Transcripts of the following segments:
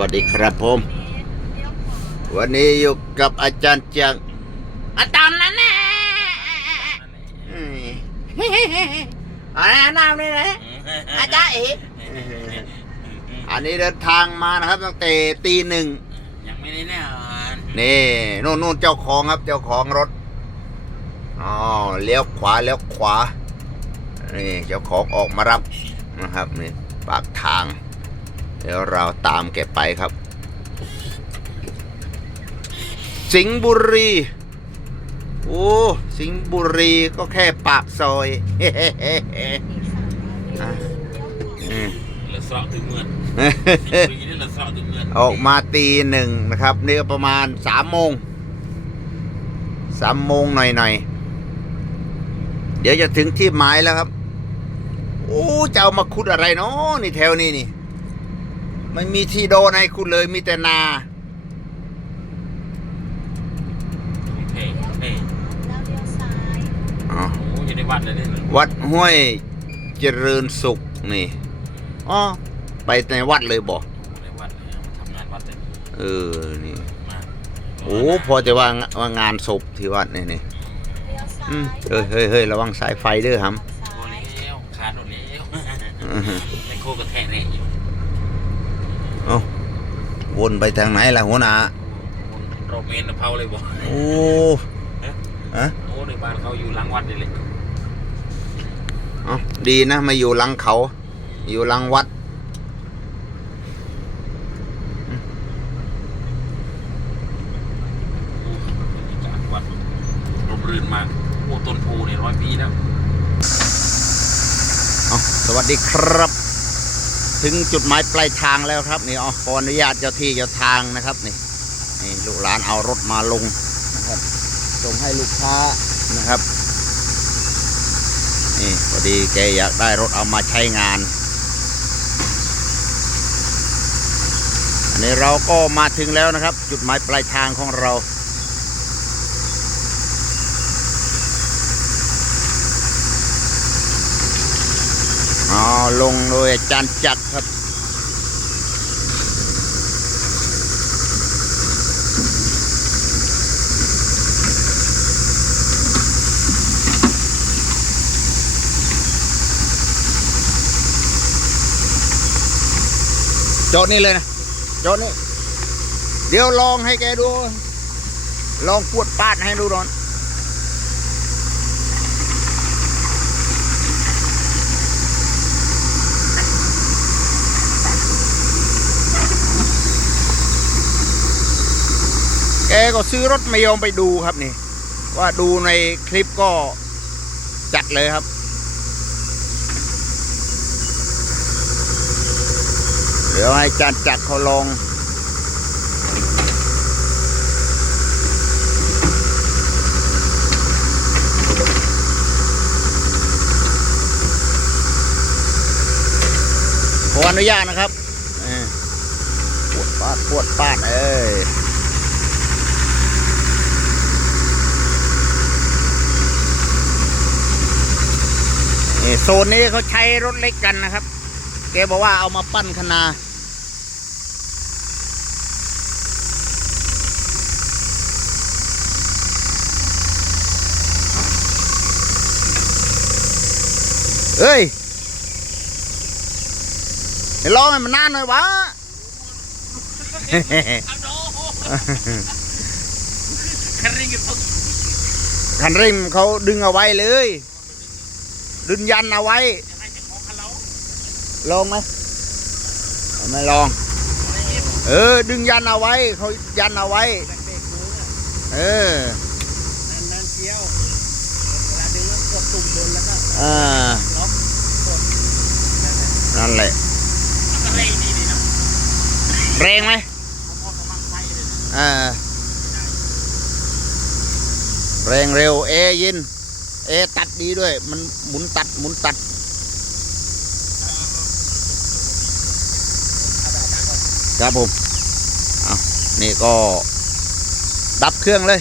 วัสดีครับผม วันนี้อยู่กับอาจารย์จังอาจารย์นั่นแน่อืมอะไรนะน้ำนี่เลยอาจารย์เอ๋อันนี้เดินทางมานะครับ ตั้งแต่ตีหนึ่งยังไม่ได้แน่นอนนี่นู่นนู่นเจ้าของครับ เจ้าของรถอ๋อเลี้ยวขวาเลี้ยวขวานี่เจ้าของออกมารับนะครับนี่ปากทาง เดี๋ยวเราตามแกไปครับ สิงห์บุรี โอ้ สิงห์บุรีก็แค่ปากซอยอะอืมเหลือสระถึงเมือนสิงห์บุรีนี่เหลือสระถึงเมือนออกมาตีหนึ่งนะครับ นี่ก็ประมาณสามโมงสามโมงหน่อยๆเดี๋ยวจะถึงที่หมายแล้วครับ โอ้จะเอามาขุดอะไรเนาะนี่แถวนี้นี่ ไม่มีที่โดนให้ขุดเลยมีแต่นาเท่เท่แล้วเลี้ยวซ้ายอ๋อ โอ้ยอยู่ในวัดเลยเนี่ยวัดห้วยเจริญสุขนี่อ๋อไปในวัดเลยบอกในวัดเลยทำงานวัดเลยเออ นี่ มาโอ้พอจะว่างว่างานศพที่วัดนี่นี่เลี้ยวซ้าอืมยเฮ้ยเฮ้ยเฮ้ยระวังสายไฟเด้อครับซ้าโอ้ยเลี้ยวขาดหมดเลี้ยวอื้อหือในโคกระแทกเลยอยู่เอ้า วนไปทางไหนล่ะหัวหน้าโรเมนเผาเลยบอกโอ้ฮะโอ้ในบ้านเขาอยู่หลังวัดเลยเลยเอ้าดีนะมาอยู่หลังเขา อยู่หลังวัดจากวัดรมรื่นมากโอ้ต้นโพเนี่ยร้อยปีแล้วเอาสวัสดีครับ ถึงจุดหมายปลายทางแล้วครับนี่อ๋อขออนุญาตเจ้าที่เจ้าทางนะครับนี่นี่ลูกหลานเอารถมาลงนะครับส่งให้ลูกค้านะครับนี่พอดีแกอยากได้รถเอามาใช้งานอันนี้เราก็มาถึงแล้วนะครับ จุดหมายปลายทางของเรา อ๋อลงโดยอาจารย์จักรครับโจนี่เลยนะโจนี่ เดี๋ยวลองให้แกดู ลองปวดปาดให้ดูหน่อย แกก็ซื้อรถไม่ยอมไปดูครับนี่ ว่าดูในคลิปก็จัดเลยครับเดี๋ยวให้จานจักรเขาลองขออนุญาตนะครับปวดปาดปวดปาดเอ้ย นี่ โซนนี้เขาใช้รถเล็กกันนะครับ แกบอกว่าเอามาปั้นคณาเอ้ยเดี๋ยวรอให้มันนานหน่อยวะคันร่งกันต้องคันเร่งเขาดึงเอาไว้เลย ดึงยันเอาไว้ลองไหมไม่ลอง เออ ดึงยันเอาไว้เขายันเอาไว้ เออนั่นนั่นเที่ยวเวลาดึงก็กดตุ่มบนแล้วก็อ่าล็อกกดนั่นแหละแรงไหมผมพอกำลังไฟเลยนะอ่าแรงเร็วเอเยิน เอตัดดีด้วย มันหมุนตัดหมุนตัด ครับผมเอานี่ก็ดับเครื่องเลย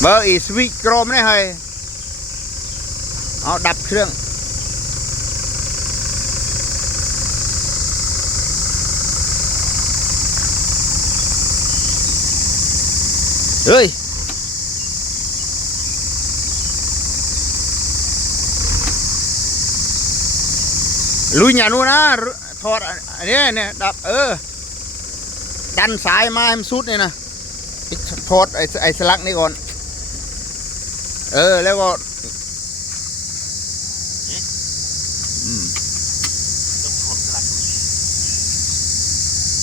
เบอร์อีสวิตช์กรมได้ให้เเอาดับเครื่อง เฮ้ยลุยอย่านู้นนะรุถอดอันนี้เนี่ยดับเออ ดันสายมาให้มันสุดเนี่ยนะถอดไอ้ไอ้สลักนี่ก่อน เออ แล้วก็อืมต้องถอดสลัก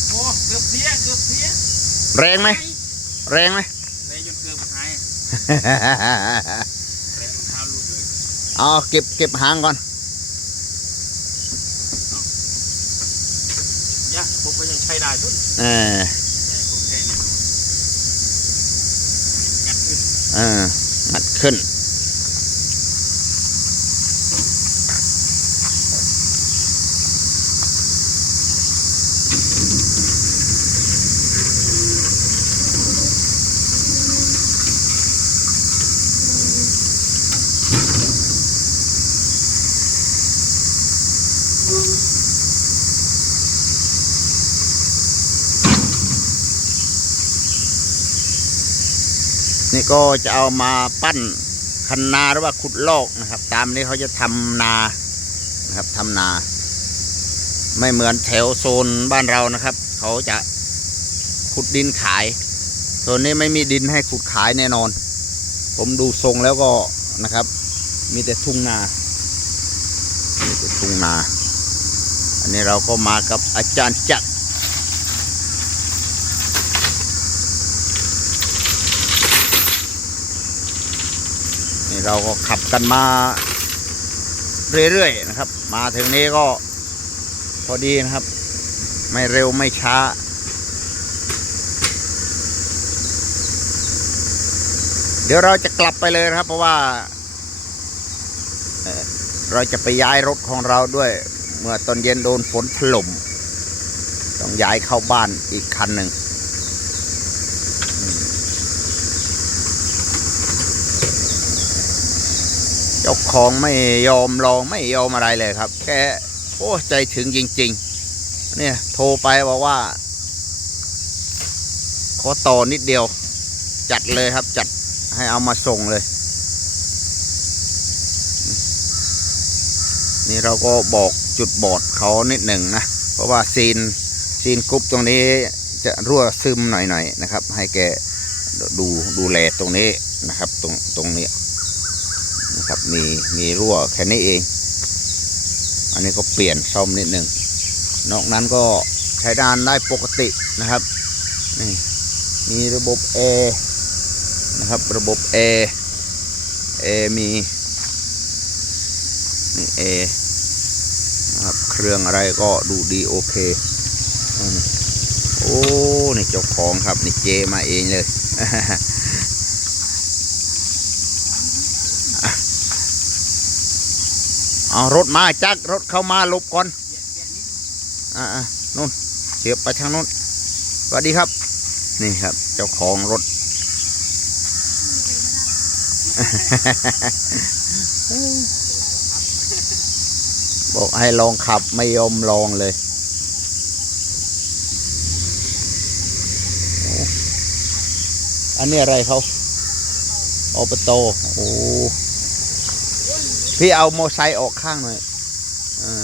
โอ้เกือบเสียเกือบเสียแรงไหมแรงไหม เลยจนเกือบหายแรงเท้าหลุดเลยเอาเก็บเก็บหางก่อนยะผมก็ยังใช้ได้ทุนเออโอเคเนี่ยงัดขึ้นเอองัดขึ้น นี่ก็จะเอามาปั้นคันนาหรือว่าขุดลอกนะครับ ตามนี้เขาจะทำนานะครับทำนา ไม่เหมือนแถวโซนบ้านเรานะครับ เขาจะขุดดินขายโซนนี้ไม่มีดินให้ขุดขายแน่นอน ผมดูทรงแล้วก็นะครับ มีแต่ทุ่งนามีแต่ทุ่งนา อันนี้เราก็มากับอาจารย์จักร เราก็ขับกันมาเรื่อยๆนะครับ มาถึงนี้ก็พอดีนะครับ ไม่เร็วไม่ช้า เดี๋ยวเราจะกลับไปเลยนะครับ เพราะว่า เราจะไปย้ายรถของเราด้วย เมื่อตอนเย็นโดนฝนถล่มต้องย้ายเข้าบ้านอีกคันหนึ่ง เจ้าของไม่ยอมลองไม่ยอมอะไรเลยครับ แกโอ้ใจถึงจริง ๆ เนี่ยโทรไปบอกว่า ขอต่อนิดเดียว จัดเลยครับ จัดให้เอามาส่งเลย นี่เราก็บอกจุดบอดเขานิดหนึ่งนะ เพราะว่าซีนซีนกรุ๊ปตรงนี้จะรั่วซึมหน่อยๆนะครับ ให้แกดูดูแลตรงนี้นะครับ ตรงตรงนี้ นะครับ มีมีรั่วแค่นี้เอง อันนี้ก็เปลี่ยนซ่อมนิดหนึ่งนอกนั้นก็ใช้ดานได้ปกตินะครับนี่มีระบบแอร์นะครับ ระบบแอร์แอร์มีนี่แอร์นะครับเครื่องอะไรก็ดูดีโอเคโอ้นี่เจ้าของครับนี่เจมาเองเลย เอารถมาจักรถเข้ามาหลบก่อน อ่านู่นเสียบไปทางนู้นสวัสดีครับ นี่ครับ เจ้าของรถบอกให้ลองขับไม่ยอมลองเลยอันนี้อะไรเขาอปโตโอ้ พี่เอาโมอไซค์ออกข้างหน่อยเออ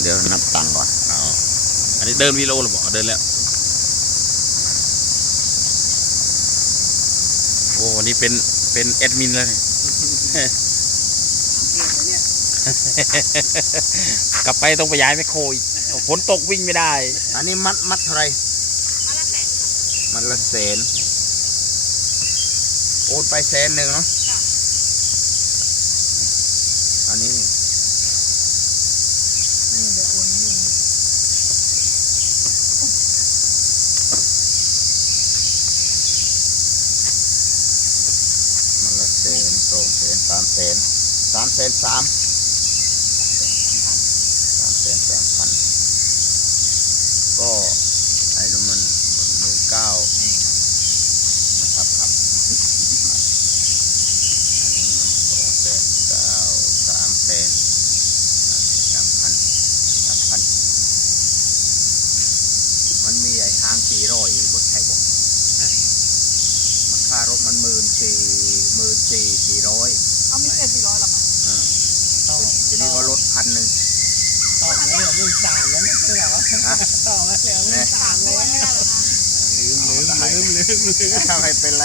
เดี๋ยวนับตังค์ก่อนเอาอันนี้เดินวิโลหรือเปล่าเดินแล้ว โอ้วันนี้เป็น เป็นแอดมินแล้วเนี่ยกลับไปต้องไปย้ายแมคโครอีกฝนตกวิ่งไม่ได้ อันนี้มัดมัดเท่าไหรมัดละแสน โอนไปแสนหนึ่งเนาะอันนี้มันละแสนสองแสนสามแสนสามแสนสามสามแสนสามพันก็ไอ้นู่นมันหมื่นเก้านะครับครับอันนี้มันสองแสนเก้าสามแสนสามพันสามพันมันมีไอ้หางสี่ร้อยอีกบทใช่บอกมันค่ารถมันหมื่นสี่ หมื่นสี่สี่ร้อยเอามีเศษสี่ร้อยหรอมาอ่าต่อทีนี้ก็ลดพันหนึ่งต่อมาเหลือหมื่นสามแล้วไม่ใช่เหรอฮะต่อมาเหลือหมื่นสามเลยไม่ได้หรอคะลืมลืมลืมลืมลืมไม่เป็นไร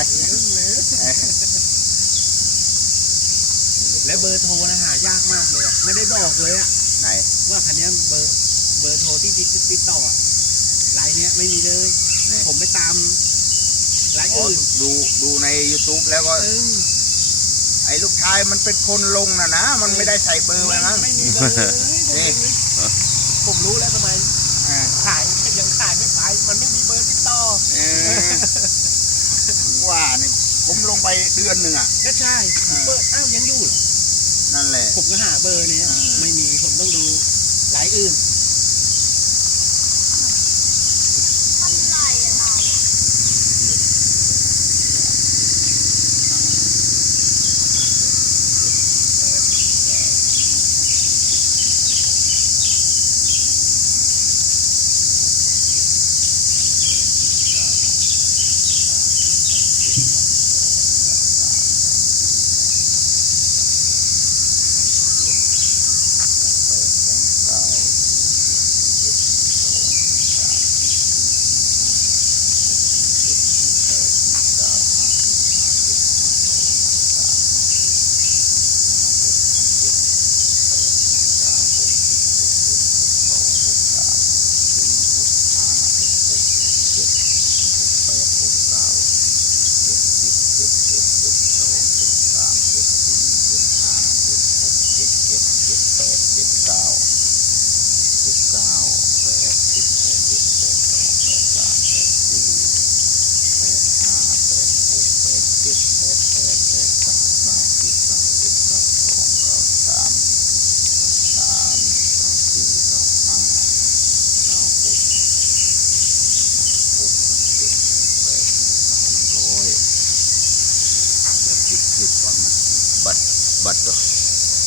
และเบอร์โทรนะหายากมากเลยอะไม่ได้บอกเลยอะไหนว่าคันเนี้ยเบอร์เบอร์โทรที่ติดติดต่ออะไลน์เนี้ยไม่มีเลยนี่ผมไปตาม ไลน์อ๋ออื่นดูดูใน YouTube แล้วก็เออไอ้ลูกชายมันเป็นคนลงนะนะ มันไม่ได้ใส่เบอร์ไว้มั้ง ไม่มีเบอร์เลยผมนี่ผมรู้แล้วทำไมอ่าขายยังขายไม่ไปมันไม่มีเบอร์ติดต่อเออว่านี่ผมลงไปเดือนหนึ่งอะ ก็ใช่อ่าเบอร์อ้าวยังอยู่เหรอนั่นแหละ ผมก็หาเบอร์นี้อ่า ไม่มีผมต้องดูไลน์อื่น